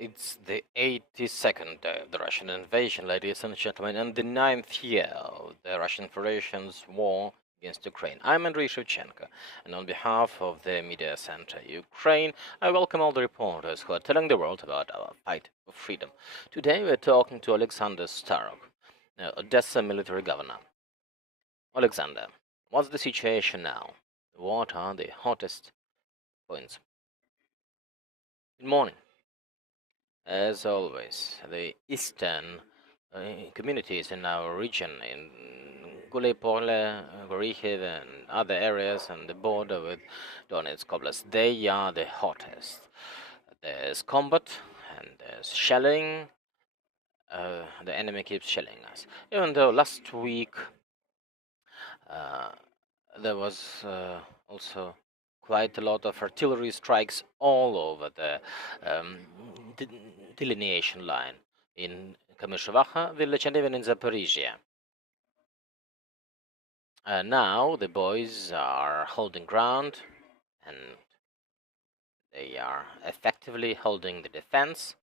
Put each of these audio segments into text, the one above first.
It's the 82nd day of the Russian invasion, ladies and gentlemen, and the 9th year of the Russian Federation's war against Ukraine. I'm Andrei Shevchenko, and on behalf of the Media Center Ukraine, I welcome all the reporters who are telling the world about our fight for freedom. Today we're talking to Oleksandr Starukh, Odessa military governor. Oleksandr, what's the situation now? What are the hottest points? Good morning. As always, the eastern communities in our region, in Gulipole, Gorikhiv, and other areas on the border with Donetsk Oblast, they are the hottest. There's combat and there's shelling. The enemy keeps shelling us. Even though last week there was also quite a lot of artillery strikes all over the delineation line in Kamyshevacha village and even in Zaporizhzhia. Now the boys are holding ground and they are effectively holding the defense,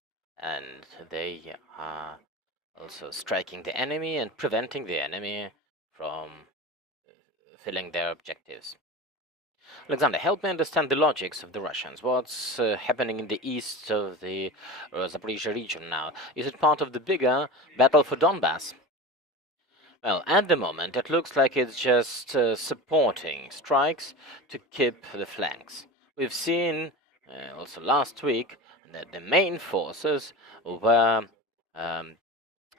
and they are also striking the enemy and preventing the enemy from fulfilling their objectives. Oleksandr, help me understand the logics of the Russians. What's happening in the east of the Zaporizhzhia region now? Is it part of the bigger battle for Donbass? Well, at the moment, it looks like it's just supporting strikes to keep the flanks. We've seen also last week that the main forces were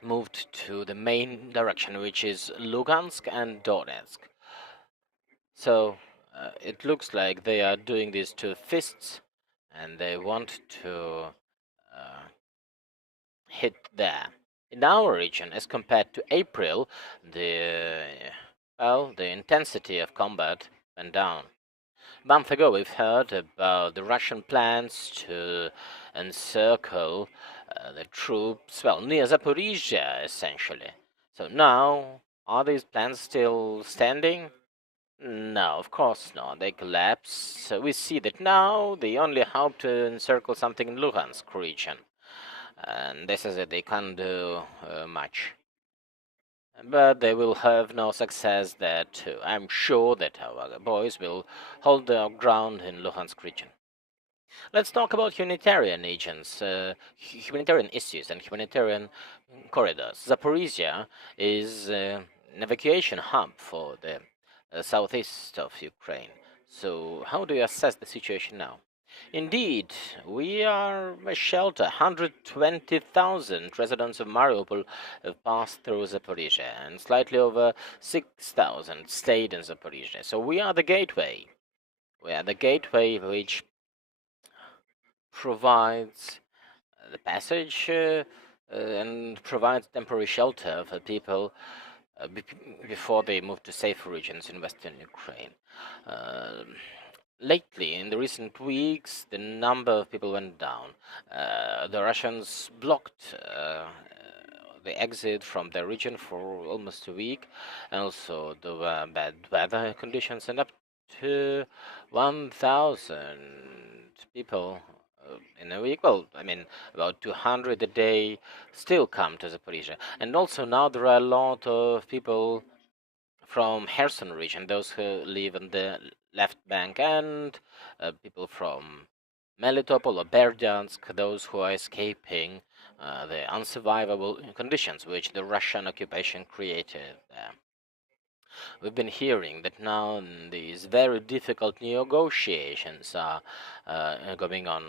moved to the main direction, which is Lugansk and Donetsk. So it looks like they are doing these two fists, and they want to hit there. In our region, as compared to April, the intensity of combat went down. A month ago, we've heard about the Russian plans to encircle the troops, well, near Zaporizhzhia, essentially. So now, are these plans still standing? No, of course not. They collapsed. So we see that now they only hope to encircle something in Luhansk region. And this is it. They can't do much. But they will have no success there too. I'm sure that our boys will hold their ground in Luhansk region. Let's talk about humanitarian agents, humanitarian issues and humanitarian corridors. Zaporizhzhia is an evacuation hub for the southeast of Ukraine. So how do you assess the situation now? Indeed, we are a shelter. 120,000 residents of Mariupol have passed through Zaporizhzhia, and slightly over 6,000 stayed in Zaporizhzhia. So we are the gateway. We are the gateway which provides the passage and provides temporary shelter for people before they move to safer regions in western Ukraine. Lately, in the recent weeks, the number of people went down. The Russians blocked the exit from the region for almost a week, and also there were bad weather conditions, and up to 1,000 people in a week. Well, I mean, about 200 a day still come to Zaporizhzhia. And also now there are a lot of people from Kherson region, those who live on the left bank, and people from Melitopol or Berdyansk, those who are escaping the unsurvivable conditions which the Russian occupation created there. We've been hearing that now these very difficult negotiations are going on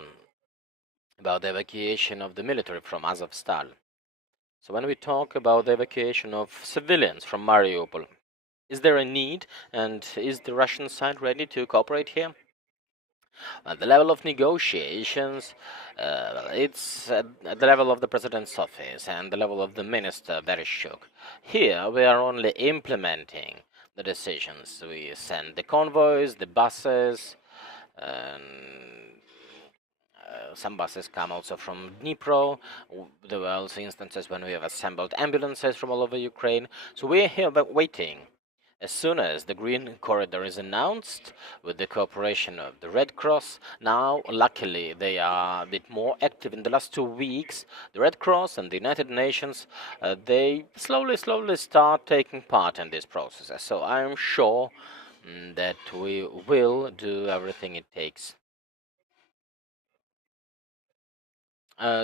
about the evacuation of the military from Azovstal. So when we talk about the evacuation of civilians from Mariupol, is there a need, and is the Russian side ready to cooperate here? At the level of negotiations, it's at the level of the president's office and the level of the minister Vereshchuk. Here we are only implementing the decisions. We send the convoys, the buses, and some buses come also from Dnipro. There were also instances when we have assembled ambulances from all over Ukraine. So we're here but waiting. As soon as the Green Corridor is announced, with the cooperation of the Red Cross, now luckily they are a bit more active in the last 2 weeks. The Red Cross and the United Nations, they slowly start taking part in this process. So I am sure that we will do everything it takes.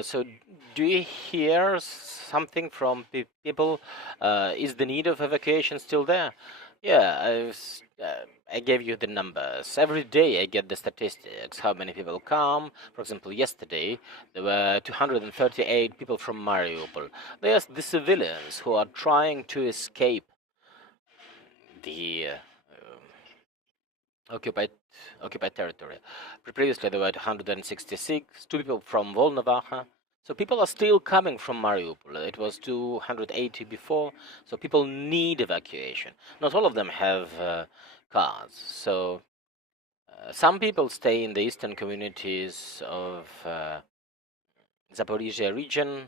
So, do you hear something from people? Is the need of evacuation still there? Yeah, I gave you the numbers. Every day I get the statistics, how many people come. For example, yesterday there were 238 people from Mariupol. There's the civilians who are trying to escape the occupied occupied territory. Previously, there were 166, two people from Volnovakha. So people are still coming from Mariupol. It was 280 before. So people need evacuation. Not all of them have cars. So some people stay in the eastern communities of Zaporizhzhia region,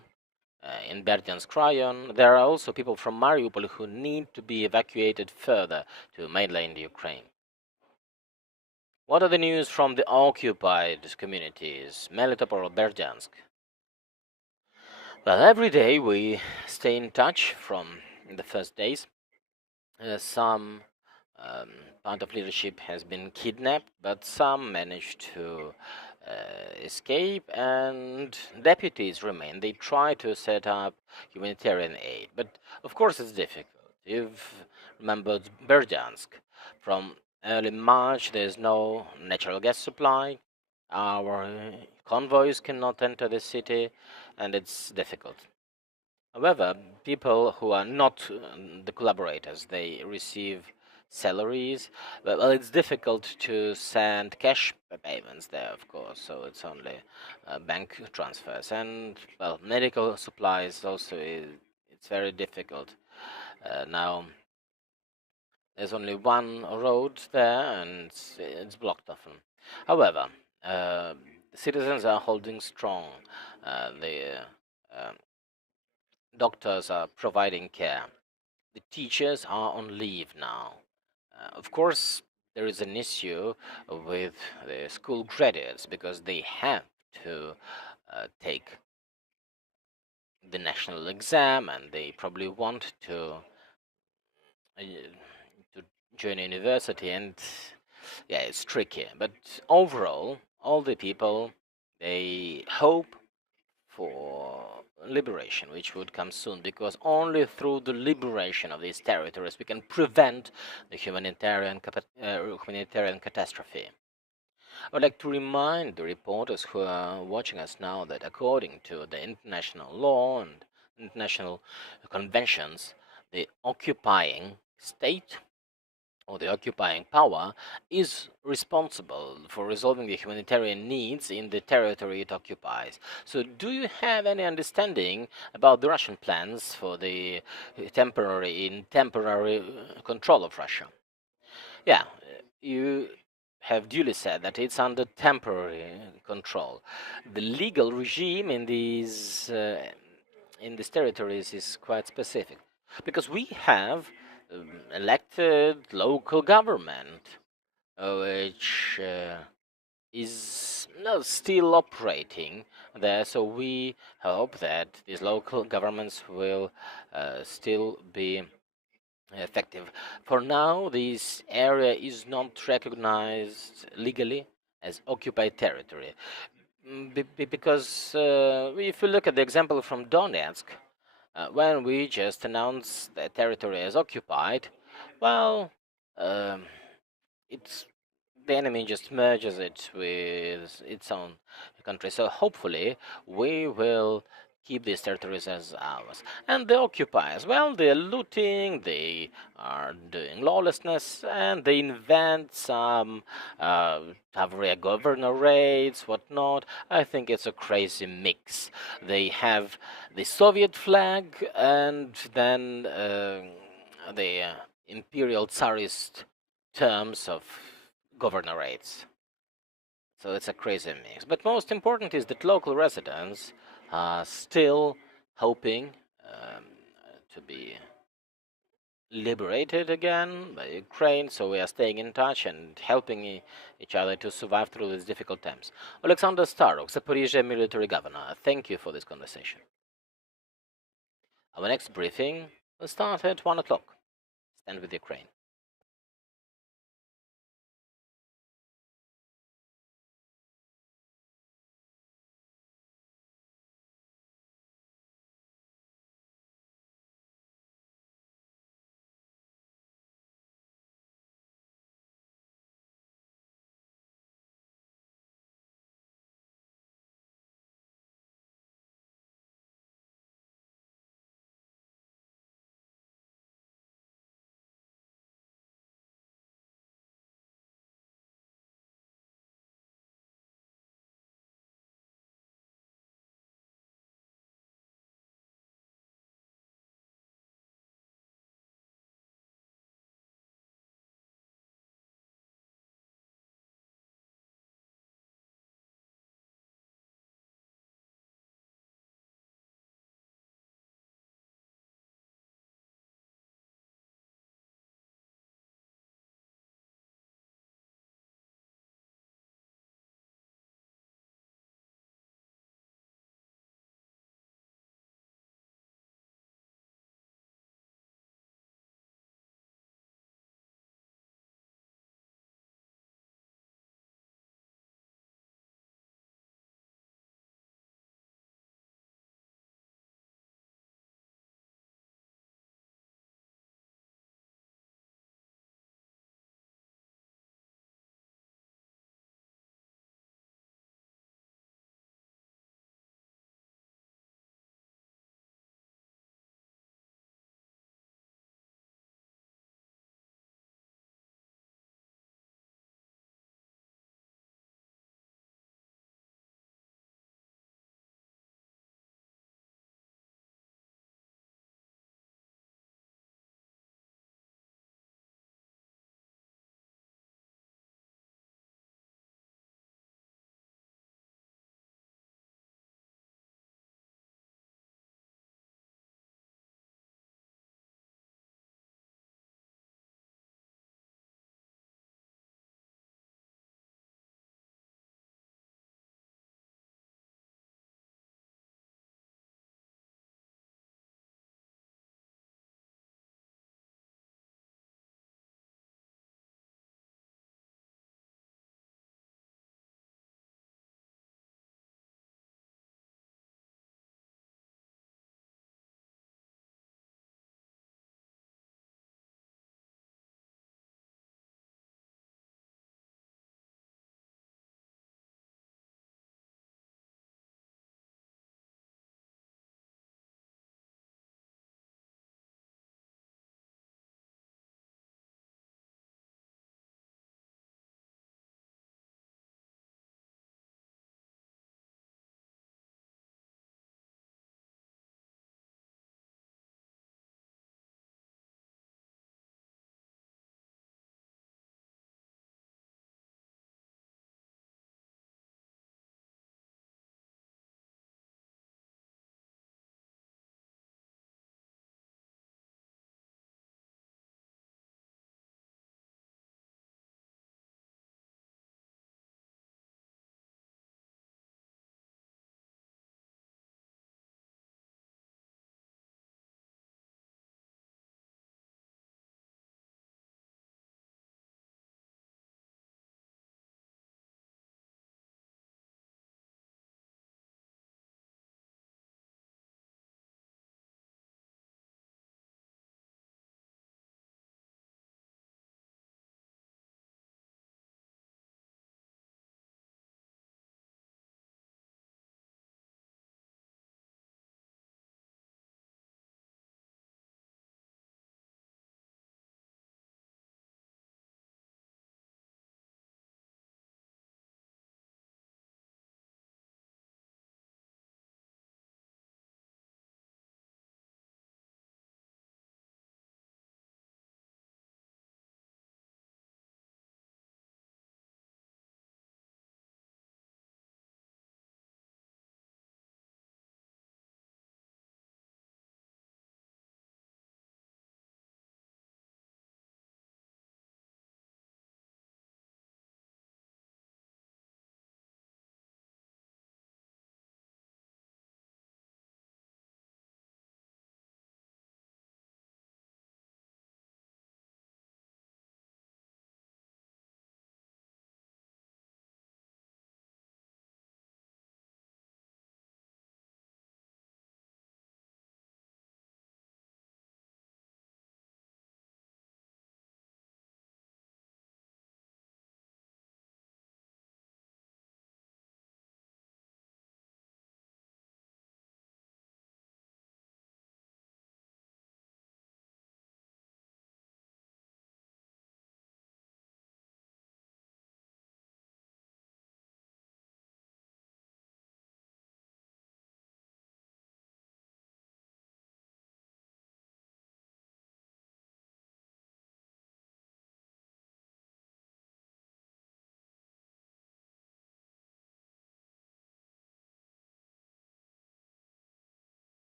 in Berdyansk rayon. There are also people from Mariupol who need to be evacuated further to mainland Ukraine. What are the news from the occupied communities, Melitopol or Berdyansk? Well, every day we stay in touch from the first days. Some part of leadership has been kidnapped, but some managed to escape, and deputies remain. They try to set up humanitarian aid, but of course it's difficult. You've remembered Berdyansk. From early March, there's no natural gas supply. Our convoys cannot enter the city, and it's difficult. However, people who are not the collaborators, they receive salaries. Well, it's difficult to send cash payments there, of course, so it's only bank transfers. And, well, medical supplies also, it's very difficult. Now, there's only one road there, and it's blocked often. However, citizens are holding strong. The doctors are providing care. The teachers are on leave now. Of course, there is an issue with the school graduates because they have to take the national exam, and they probably want to join a university, and yeah, it's tricky. But overall, all the people, they hope for liberation, which would come soon, because only through the liberation of these territories we can prevent the humanitarian catastrophe. I would like to remind the reporters who are watching us now that according to the international law and international conventions, the occupying state or the occupying power is responsible for resolving the humanitarian needs in the territory it occupies. So, do you have any understanding about the Russian plans for the temporary control of Russia? Yeah, you have duly said that it's under temporary control. The legal regime in these territories is quite specific, because we have elected local government, which is no, still operating there. So we hope that these local governments will still be effective. For now, this area is not recognized legally as occupied territory. Because if you look at the example from Donetsk, when we just announced the territory as occupied, well, um, it's the enemy just merges it with its own country. So hopefully we will keep these territories as ours. And the occupiers, well, they're looting, they are doing lawlessness, and they invent some Tavria governor raids, whatnot. I think it's a crazy mix. They have the Soviet flag, and then the imperial Tsarist terms of governorates. So it's a crazy mix. But most important is that local residents are still hoping to be liberated again by Ukraine, so we are staying in touch and helping each other to survive through these difficult times. Oleksandr Starukh, Zaporizhzhia military governor, thank you for this conversation. Our next briefing will start at 1 o'clock. Stand with Ukraine.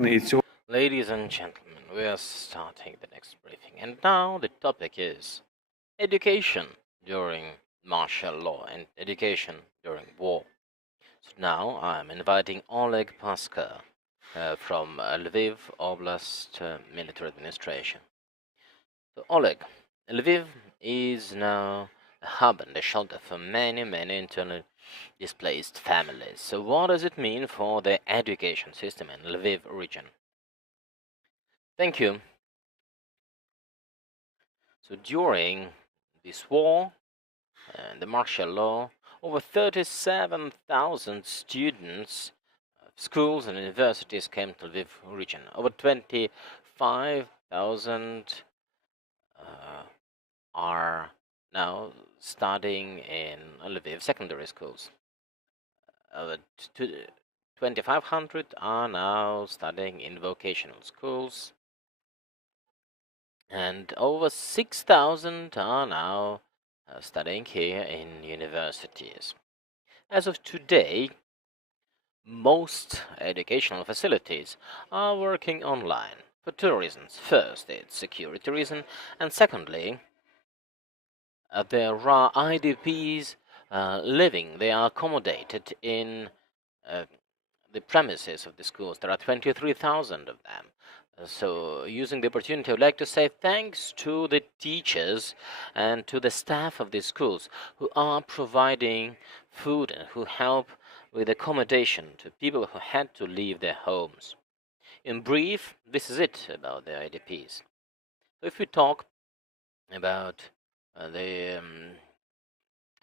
It's your Ladies and gentlemen, we are starting the next briefing, and now the topic is education during martial law and education during war. So now I'm inviting Oleg Paska from Lviv Oblast Military Administration. So Oleg, Lviv is now a hub and a shelter for many internally displaced families. So what does it mean for the education system in Lviv region? Thank you. So during this war and the martial law, over 37,000 students, schools and universities came to Lviv region. Over 25,000 are now studying in Lviv secondary schools. 2,500 are now studying in vocational schools, and over 6,000 are now studying here in universities. As of today, most educational facilities are working online for two reasons. First, it's security reason, and secondly, there are IDPs living. They are accommodated in uh, the premises of the schools. There are 23,000 of them. So, using the opportunity, I would like to say thanks to the teachers and to the staff of the schools who are providing food and who help with accommodation to people who had to leave their homes. In brief, this is it about the IDPs. So if we talk about the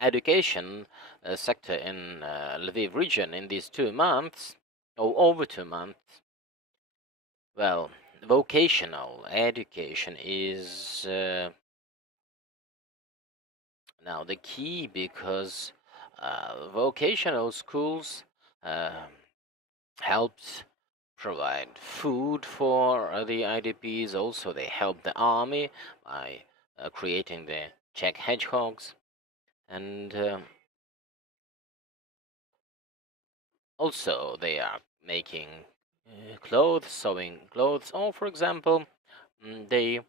education sector in Lviv region in these 2 months, or over 2 months, well, vocational education is now the key because vocational schools helped provide food for the IDPs. Also, they help the army by creating the Czech hedgehogs, and also they are making clothes, sewing clothes, or for example, they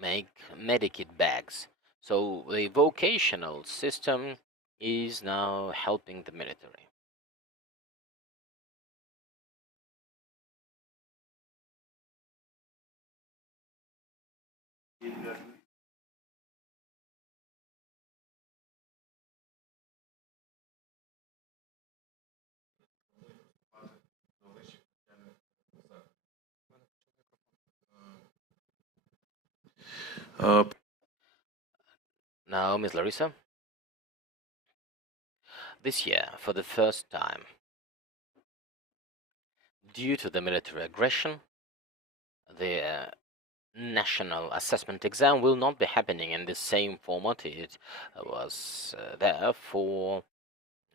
make medikit bags. So the vocational system is now helping the military. uh, Now, Ms. Larysa, this year, for the first time, due to the military aggression, the national assessment exam will not be happening in the same format it was there for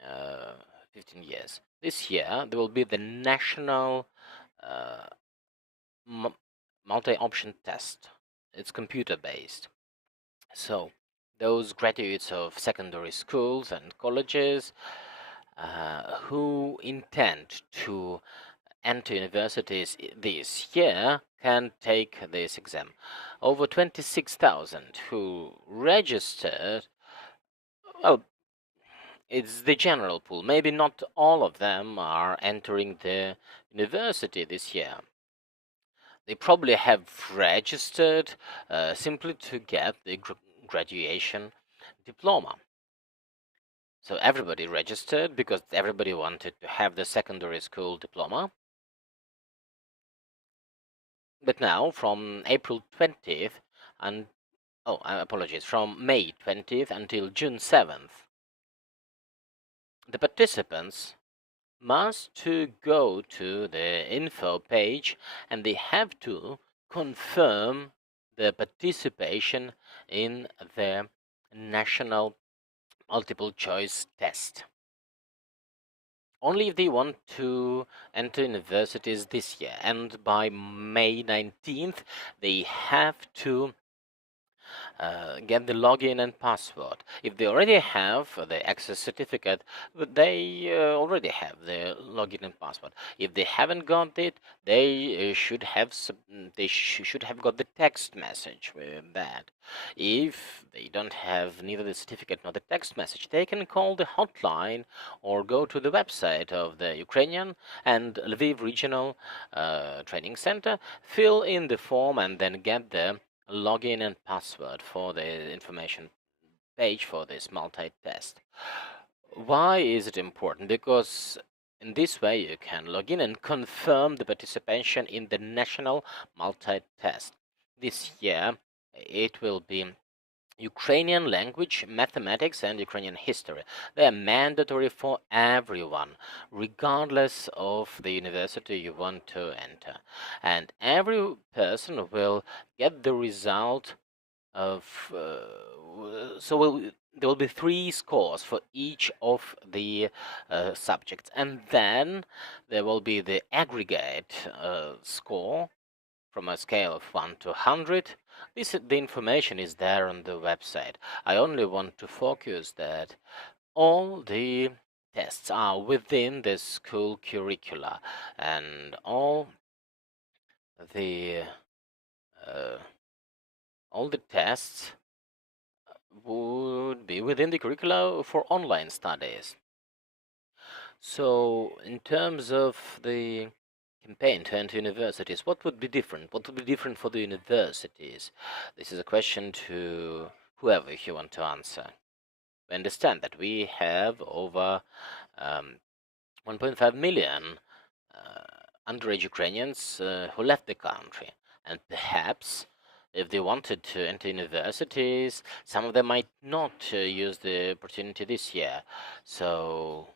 uh, 15 years. This year, there will be the national uh, multi-option test. It's computer-based. So, those graduates of secondary schools and colleges who intend to enter universities this year can take this exam. Over 26,000 who registered, well, it's the general pool. Maybe not all of them are entering the university this year. They probably have registered simply to get the graduation diploma. So everybody registered because everybody wanted to have the secondary school diploma. But now, from April 20th, and apologies, from May 20th until June 7th, the participants must to go to the info page and they have to confirm the participation in the national multiple choice test. Only if they want to enter universities this year, and by May 19th, they have to get the login and password. If they already have the access certificate, they already have the login and password. If they haven't got it, they should have got the text message with that. If they don't have neither the certificate nor the text message, they can call the hotline or go to the website of the Ukrainian and Lviv Regional Training Center, fill in the form, and then get the login and password for the information page for this multi-test. Why is it important? Because in this way you can log in and confirm the participation in the national multi-test. This year it will be Ukrainian language, mathematics, and Ukrainian history. They are mandatory for everyone, regardless of the university you want to enter. And every person will get the result of. There will be 3 scores for each of the subjects, and then there will be the aggregate score from a scale of 1 to 100. The information is there on the website. I only want to focus that all the tests are within the school curricula, and the uh, all the tests would be within the curricula for online studies. So, in terms of the campaign to enter universities, what would be different? What would be different for the universities? This is a question to whoever you want to answer. We understand that we have over 1.5 million underage Ukrainians who left the country, and perhaps if they wanted to enter universities, some of them might not use the opportunity this year. So,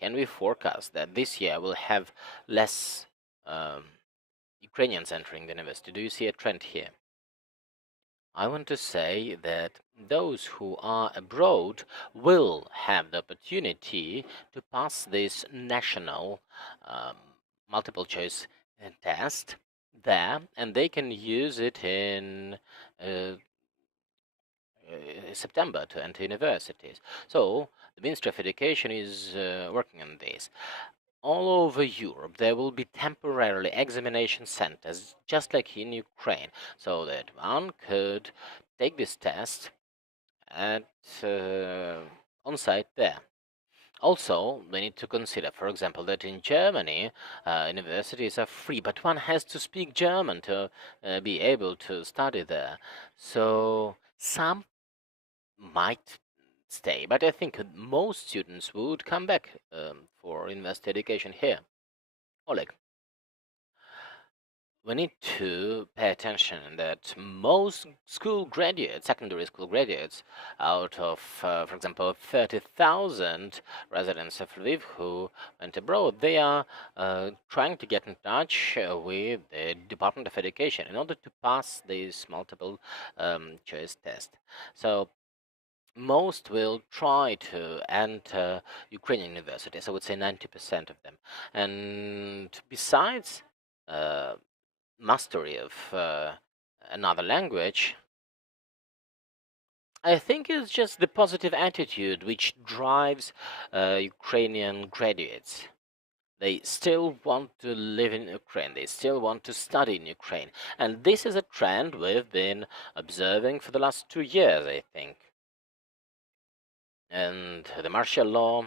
can we forecast that this year we'll have less Ukrainians entering the university? Do you see a trend here? I want to say that those who are abroad will have the opportunity to pass this national multiple choice test there, and they can use it in September to enter universities. So the Ministry of Education is working on this. All over Europe, there will be temporarily examination centers, just like in Ukraine, so that one could take this test at on site there. Also, we need to consider, for example, that in Germany, universities are free, but one has to speak German to be able to study there. So some might stay, but I think most students would come back for university education here. Oleg, we need to pay attention that most school graduates, secondary school graduates, out of, for example, 30,000 residents of Lviv who went abroad, they are trying to get in touch with the Department of Education in order to pass this multiple choice test. So most will try to enter Ukrainian universities. I would say 90% of them. And besides mastery of another language, I think it's just the positive attitude which drives Ukrainian graduates. They still want to live in Ukraine. They still want to study in Ukraine. And this is a trend we've been observing for the last 2 years, I think. And the martial law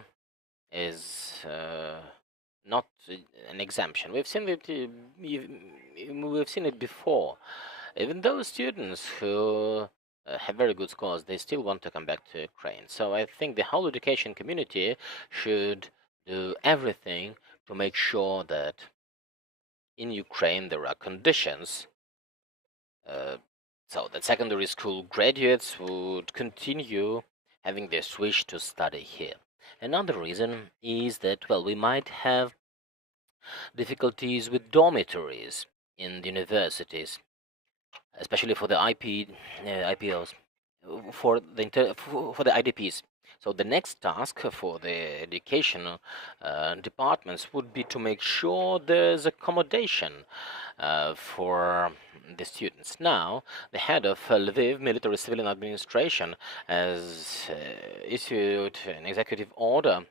is not an exemption. We've seen it. We've seen it before. Even those students who have very good scores, they still want to come back to Ukraine. So I think the whole education community should do everything to make sure that in Ukraine there are conditions so that secondary school graduates would continue having their wish to study here. Another reason is that, well, we might have difficulties with dormitories in the universities, especially for the IPOs, for the IDPs. So the next task for the educational departments would be to make sure there's accommodation for the students. Now, the head of Lviv Military Civilian Administration has issued an executive order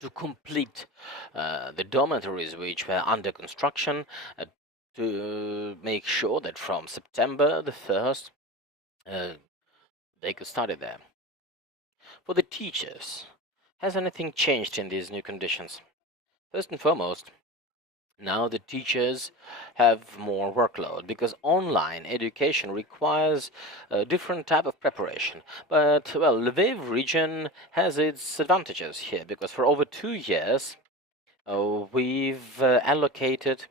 to complete the dormitories which were under construction, to make sure that from September the 1st they could study there. For the teachers, has anything changed in these new conditions? First and foremost, now the teachers have more workload because online education requires a different type of preparation. But, well, Lviv region has its advantages here because for over 2 years we've allocated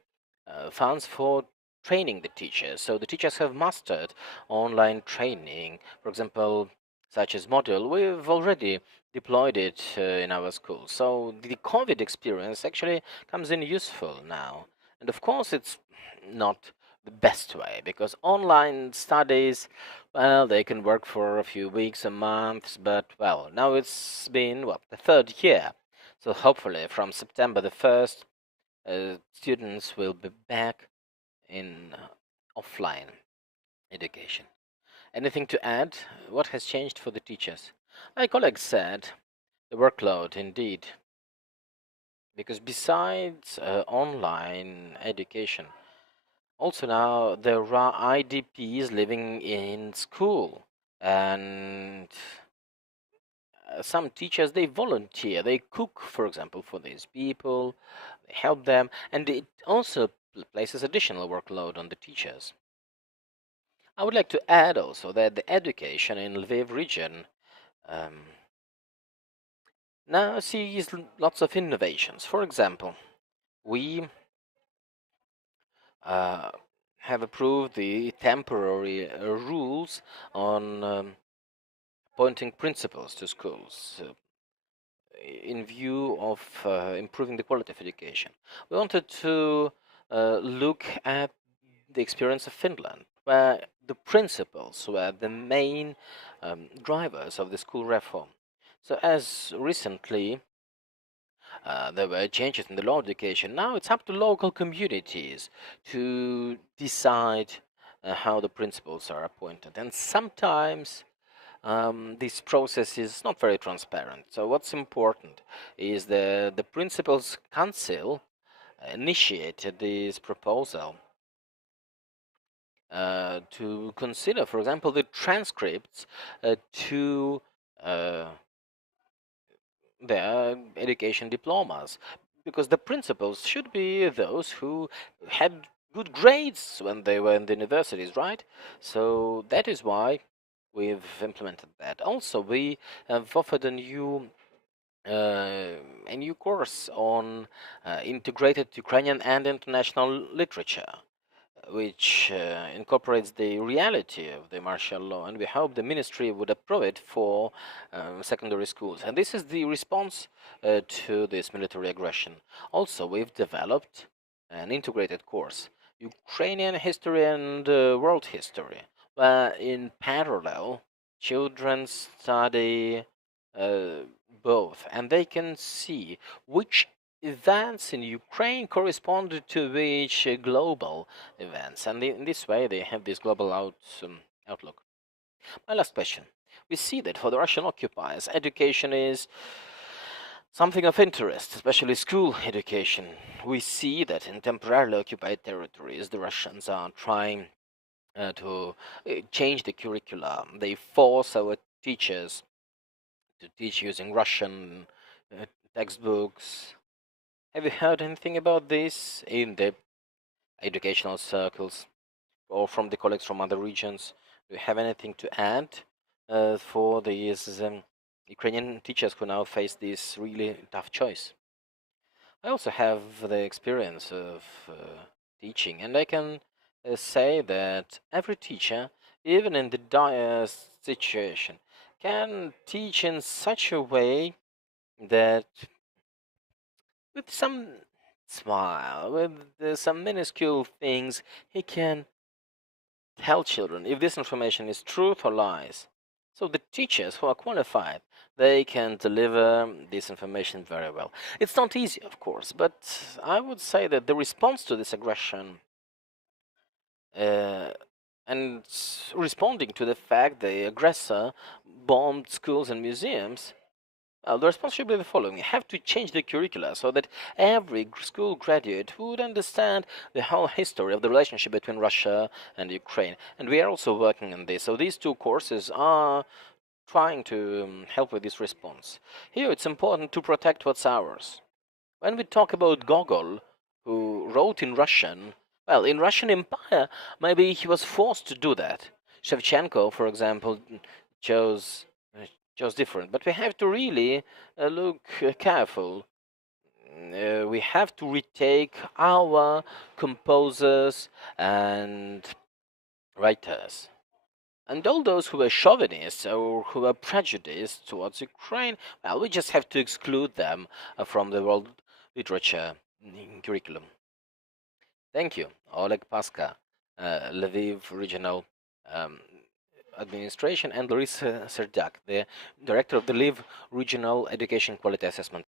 funds for training the teachers. So the teachers have mastered online training. For example, such as module, we've already deployed it in our school. So the COVID experience actually comes in useful now. And of course, it's not the best way because online studies, well, they can work for a few weeks and months, but well, now it's been what, the third year. So hopefully from September the 1st, students will be back in offline education. Anything to add? What has changed for the teachers? My colleague said the workload indeed, because besides online education, also now there are IDPs living in school, and some teachers, they volunteer, they cook, for example, for these people, they help them, and it also places additional workload on the teachers. I would like to add also that the education in Lviv region um, now sees lots of innovations. For example, we uh, have approved the temporary rules on appointing principals to schools in view of improving the quality of education. We wanted to look at the experience of Finland, where the principals were the main drivers of the school reform. So, as recently there were changes in the law of education, now it's up to local communities to decide how the principals are appointed. And sometimes this process is not very transparent. So what's important is the Principals Council initiated this proposal to consider, for example, the transcripts to their education diplomas, because the principals should be those who had good grades when they were in the universities, right? So that is why we've implemented that. Also, we have offered a new course on integrated Ukrainian and international literature, which incorporates the reality of the martial law, and we hope the ministry would approve it for secondary schools. And this is the response to this military aggression. Also, we've developed an integrated course, Ukrainian history and world history, where in parallel children study uh, both, and they can see which events in Ukraine correspond to which global events, and in this way they have this global outlook. My last question. We see that for the Russian occupiers, education is something of interest, especially school education. We see that in temporarily occupied territories, the Russians are trying to change the curriculum. They force our teachers to teach using Russian textbooks. Have you heard anything about this in the educational circles or from the colleagues from other regions? Do you have anything to add for these Ukrainian teachers who now face this really tough choice? I also have the experience of teaching, and I can say that every teacher, even in the dire situation, can teach in such a way that with some smile, with some minuscule things, he can tell children if this information is truth or lies. So the teachers who are qualified, they can deliver this information very well. It's not easy, of course, but I would say that the response to this aggression uh, and responding to the fact the aggressor bombed schools and museums, the response should be the following. You have to change the curricula so that every school graduate would understand the whole history of the relationship between Russia and Ukraine. And we are also working on this. So these two courses are trying to help with this response. Here it's important to protect what's ours. When we talk about Gogol, who wrote in Russian, well, in Russian Empire, maybe he was forced to do that. Shevchenko, for example, chose chose different. But we have to really look careful. We have to retake our composers and writers. And all those who are chauvinists or who are prejudiced towards Ukraine, well, we just have to exclude them from the world literature curriculum. Thank you, Oleg Paska, Lviv Regional um, Administration, and Larysa Seredyak, the director of the Lviv Regional Education Quality Assessment.